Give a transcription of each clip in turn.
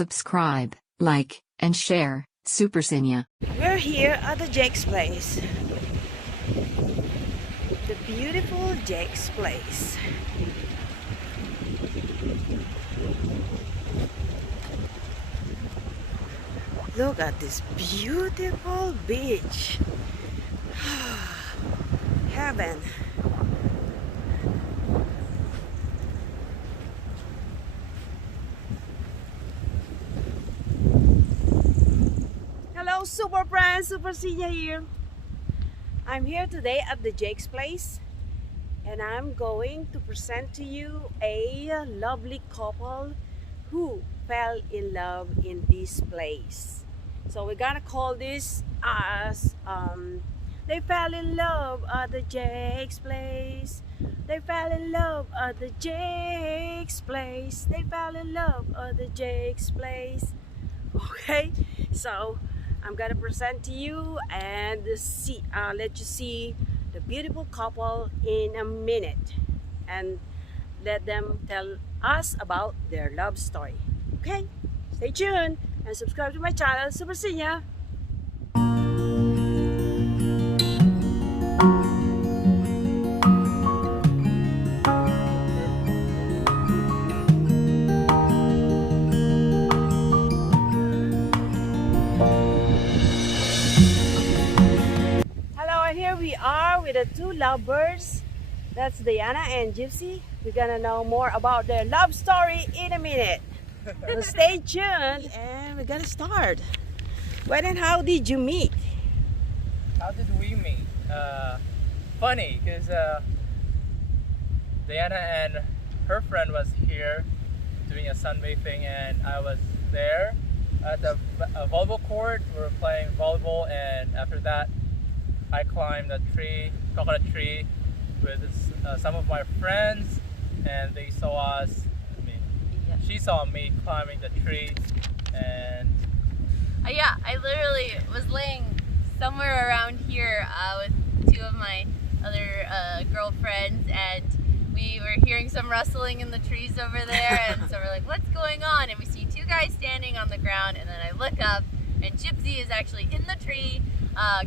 subscribe, like, and share. Super Sinya. We're here at the Jake's place. The beautiful Jake's place. Look at this beautiful beach. Heaven. Hello, super friends, Super Sinya here. I'm here today at the Jake's place, and I'm going to present to you a lovely couple who fell in love in this place. So we're gonna call this as they fell in love at the Jake's place. They fell in love at the Jake's place. They fell in love at the Jake's place. Okay, so I'm gonna present to you and let you see the beautiful couple in a minute, and let them tell us about their love story. Okay, stay tuned and subscribe to my channel, Super Sinya. Here we are with the two lovebirds. That's Diana and Gypsy. We're gonna know more about their love story in a minute. So stay tuned and we're gonna start. When and how did you meet? How did we meet? Funny, because Diana and her friend was here doing a sunbathing, and I was there at the volleyball court. We were playing volleyball, and after that I climbed a tree, coconut tree, with some of my friends, and they saw us. She saw me climbing the tree, and yeah, I literally was laying somewhere around here with two of my other girlfriends, and we were hearing some rustling in the trees over there, and so we're like, "What's going on?" And we see two guys standing on the ground, and then I look up, and Gypsy is actually in the tree,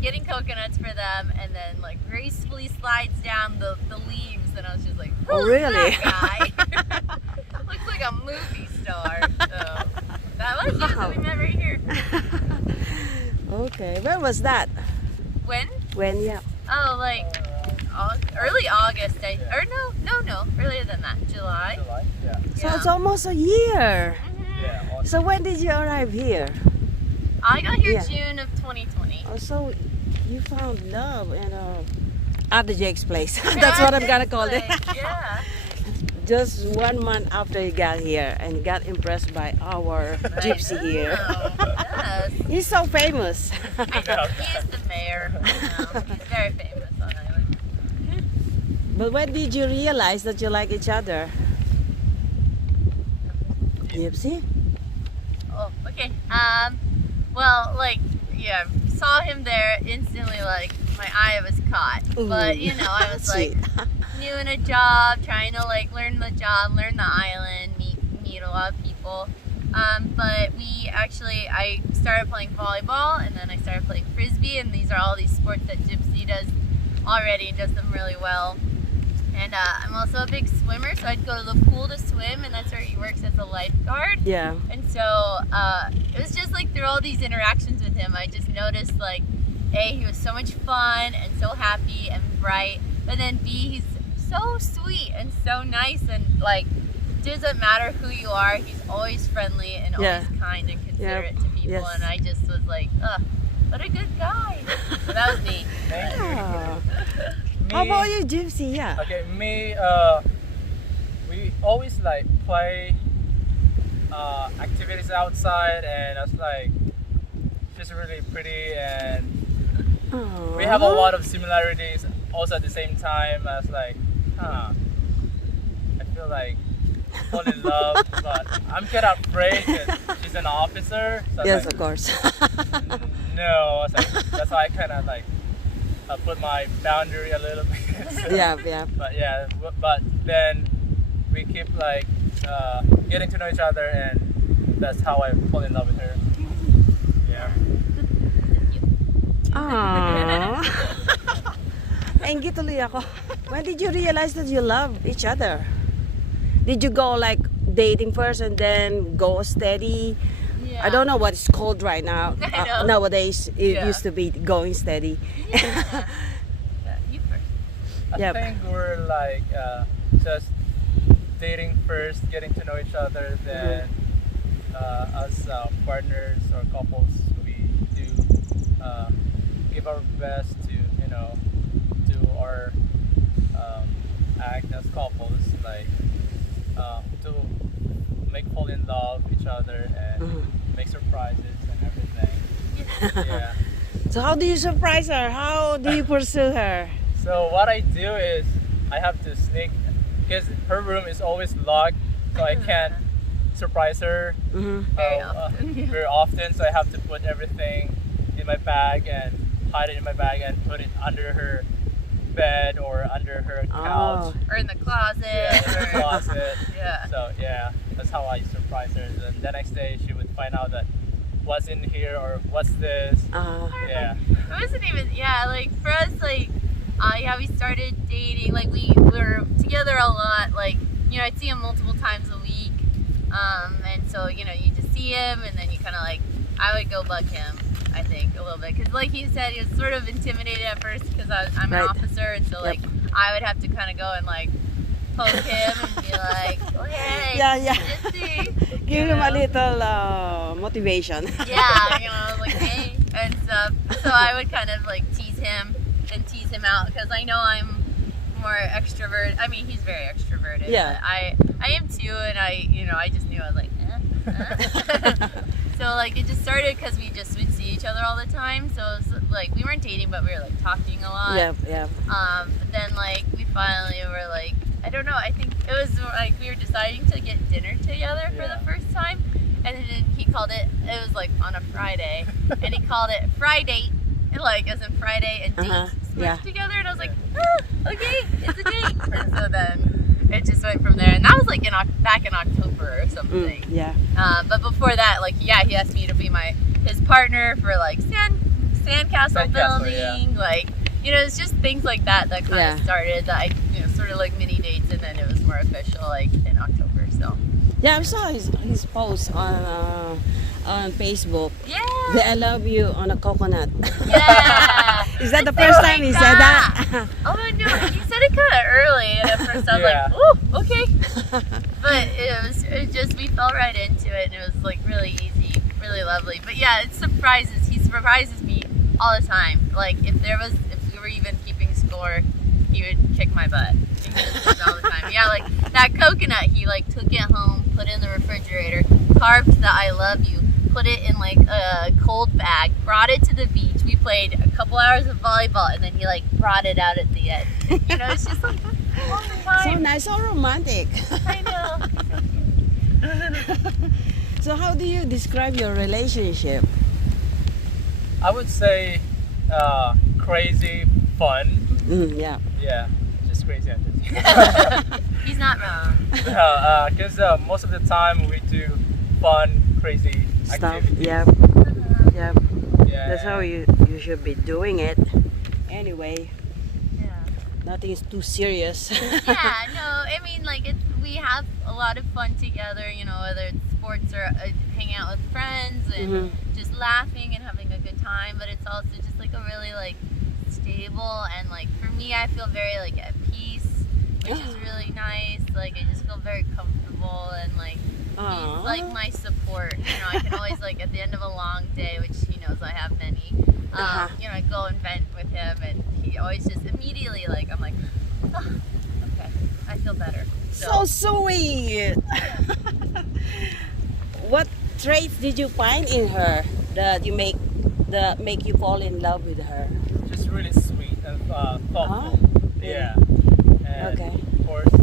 getting coconuts for them, and then like gracefully slides down the leaves, and I was just like, "Oh, really? That guy looks like a movie star." So that was you, so we met right here. Okay, when was that? When? When, yeah. Oh, like early August. No, earlier than that, July. July, yeah. So it's almost a year. Mm-hmm. Yeah. So when did you arrive here? I got here Yeah. June of 2020. Oh, so you found love at the Jake's place. That's what I'm gonna call it. Yeah. Just 1 month after you got here, and you got impressed by our Gypsy here. Yes. He's so famous. He is the mayor. He's very famous on island. But when did you realize that you like each other? Gypsy? Oh, okay. Well, like, yeah, saw him there instantly. Like, my eye was caught. Ooh. But you know, I was like new in a job, trying to like learn the job, learn the island, meet a lot of people. But I started playing volleyball, and then I started playing frisbee, and these are all these sports that Gypsy does already, and does them really well. And I'm also a big swimmer, so I'd go to the pool to swim, and that's where he works as a lifeguard. Yeah. And so it was just like through all these interactions with him, I just noticed like, A, he was so much fun and so happy and bright, but then B, he's so sweet and so nice, and like, doesn't matter who you are, he's always friendly and always kind and considerate to people. Yes. And I just was like, ugh, what a good guy. So that was me. Thank you. Oh. Me, How about you, Gypsy? Yeah. Okay, me, we always like play activities outside, and I was like, she's really pretty, and Aww. we have a lot of similarities. Also at the same time, I was like, I feel like fall in love, but I'm kind of afraid because she's an officer. So Yes, like, of course. no, I was like, that's why I kind of like put my boundary a little bit. So, yeah. But yeah, but then we keep like getting to know each other, and that's how I fall in love with her. Yeah. Aww. Enggi tuloy ako. When did you realize that you love each other? Did you go like dating first and then go steady? Yeah. I don't know what it's called right now. I know. Nowadays, it Yeah. used to be going steady. Yeah. You first. I Yep. think we're like just dating first, getting to know each other, then as partners or couples, we do give our best to, you know, do our act as couples, like to make fall in love each other and make surprises and everything. Yeah. So how do you surprise her? How do you pursue her? So what I do is I have to sneak, because her room is always locked, so I can't surprise her very often. So I have to put everything in my bag and hide it in my bag and put it under her bed or under her couch. Or in the closet. Yeah, in the or- closet. Yeah. So yeah, that's how I surprise her. And the next day she would find out that what's in here or what's this. Yeah. It wasn't even, like for us, like, we started dating, like we were together a lot, like, you know, I'd see him multiple times a week, and so, you know, you just see him, and then you kind of like, I would go bug him, I think, a little bit, because like he said, he was sort of intimidated at first, because I'm an Right. officer, and so like, I would have to kind of go and like, poke him, and be like, okay, Yeah. just see. Give him a little motivation. Yeah, you know, like, hey, and stuff. So I would kind of like tease him and tease him out, because I know I'm more extrovert. I mean, he's very extroverted. Yeah. But I am too, and I just knew, I was like, So like it just started because we just would see each other all the time. So it was, like, we weren't dating, but we were like talking a lot. Yeah. But then like we finally were like, I don't know, I think it was like we were deciding to get dinner together for the first time, and then he called it was like on a Friday, and he called it Friday, like as in Friday and date smushed together, and I was like, okay, it's a date. And so then it just went from there, and that was like back in October or something. But before that, like, he asked me to be his partner for like sandcastle building, like, you know, it's just things like that kind of started that I, you know, sort of like mini dates, and then it was more official like in October. So Yeah, I saw his post on Facebook. yeah, The I love you on a coconut. yeah. Is that the first time he said that? Oh no, he said it kind of early, and at first I was like, oh, okay. But it just, we fell right into it, and it was like really easy, really lovely. But yeah, he surprises me all the time. Like if we were even keeping score, he would kick my butt. He did all the time. Yeah, like that coconut, he like took it home, put it in the refrigerator, carved the I love you, put it in like a cold bag, brought it to the beach. We played a couple hours of volleyball, and then he like brought it out at the end. You know, it's just like all the time. So nice, so romantic. I know. So how do you describe your relationship? I would say crazy, fun. Yeah. Yeah, just crazy. He's not wrong. Because most of the time we do fun, crazy Stuff. activities. Yeah. Yeah. That's how you should be doing it. Anyway, Yeah. nothing is too serious. Yeah, no, I mean, like, we have a lot of fun together, you know, whether it's sports or hanging out with friends and just laughing and having a good time, but it's also just like a really like stable, and like for me, I feel very like at peace, which is really nice. Like I just feel very comfortable, and like he's like my support. You know, I can always like at the end of a long day, which he knows I have many, you know, I go and vent with him, and he always just immediately like, I'm like, oh, okay, I feel better. So sweet. What traits did you find in her that make you fall in love with her? Just really sweet and thoughtful. Yeah. And Okay. of course,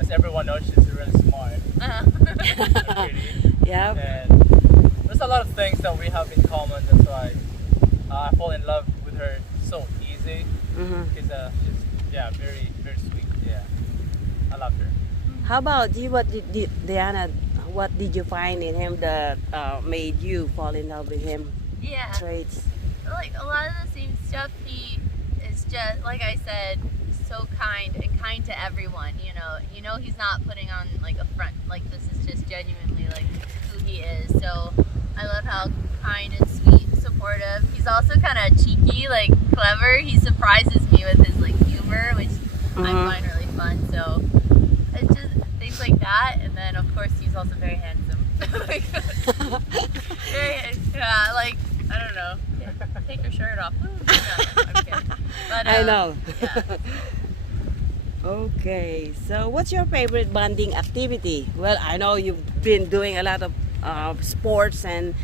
as everyone knows, she's really smart and pretty. Yeah. And there's a lot of things that we have in common. That's why I fall in love with her so easy. Because she's very, very sweet. Yeah. I love her. How about you? Diana? what did you find in him that made you fall in love with him? Yeah. Traits. Like a lot of the same stuff. He is just, like I said, so kind and kind to everyone. You know he's not putting on like a front. Like this is just genuinely like who he is. So I love how kind and sweet, supportive. He's also kind of cheeky, like clever. He surprises me with his like humor, which I find really fun. So it's just things like that. And then of course he's also very handsome. Like, yeah, like I don't know. Yeah, take your shirt off. Ooh, no, I'm kidding. But, I know. Yeah. Okay, so what's your favorite bonding activity? Well, I know you've been doing a lot of sports and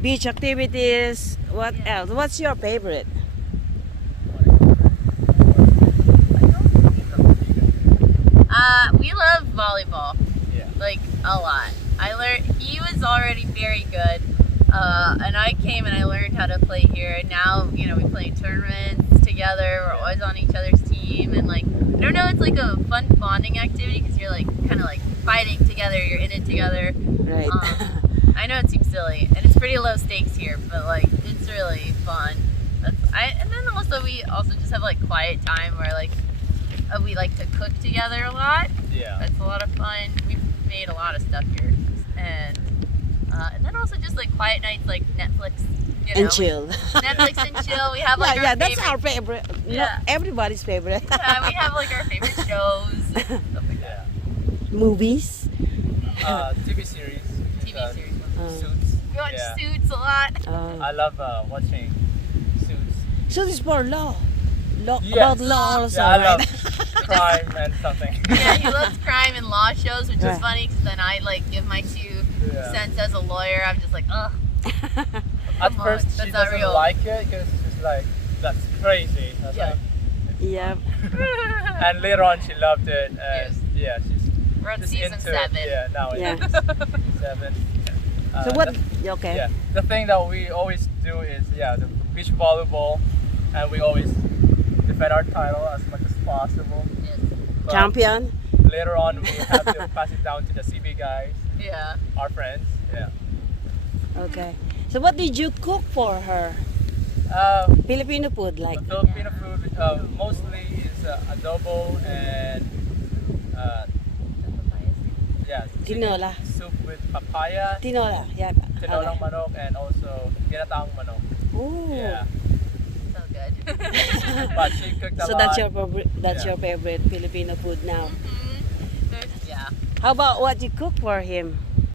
beach activities. What else? What's your favorite? We love volleyball. Yeah. Like a lot. I learned he was already very good, and I came and I learned how to play here. And now we play tournaments together. We're always on each other's team, and like I don't know, it's like a fun bonding activity because you're like kind of like fighting together. You're in it together. Right. I know it seems silly, and it's pretty low stakes here, but like it's really fun. And then also we also just have like quiet time where like we like to cook together a lot. Yeah. It's a lot of fun. We've made a lot of stuff here, and then also just like quiet nights, like Netflix. And chill. Netflix and chill. We have like our that's favorite, our favorite. Yeah. Not everybody's favorite. Yeah, we have like our favorite shows. Stuff like that. Movies. TV series. TV series. Suits. We watch Yeah. Suits a lot. I love watching Suits. So this is for law. Yes. About law also, Yeah, I right? love crime and something. Yeah, he loves crime and law shows, which Right. is funny because then I like give my 2 cents as a lawyer. I'm just like, ugh. At Come on, first, that's she not doesn't real. like it because she's like, that's crazy. I was Yeah. like, Yeah. and later on, she loved it. And Yes. yeah, she's We're on just season into 7. it. Yeah, now Yeah. it's 7. So what? the- Okay. Yeah, the thing that we always do is the beach volleyball, and we always defend our title as much as possible. Yes. But Champion. later on, we have to pass it down to the CB guys, Yeah. our friends. Yeah. Okay. So what did you cook for her? Filipino food, like. The Filipino food mostly is adobo and Tinola. soup with papaya, Tinola. Yeah. tinolang Okay. manok, and also ginataang manok. Ooh. Yeah, So good. but she cooked a So lot. that's your favorite. That's Yeah. your favorite Filipino food now. Yeah. How about what you cook for him?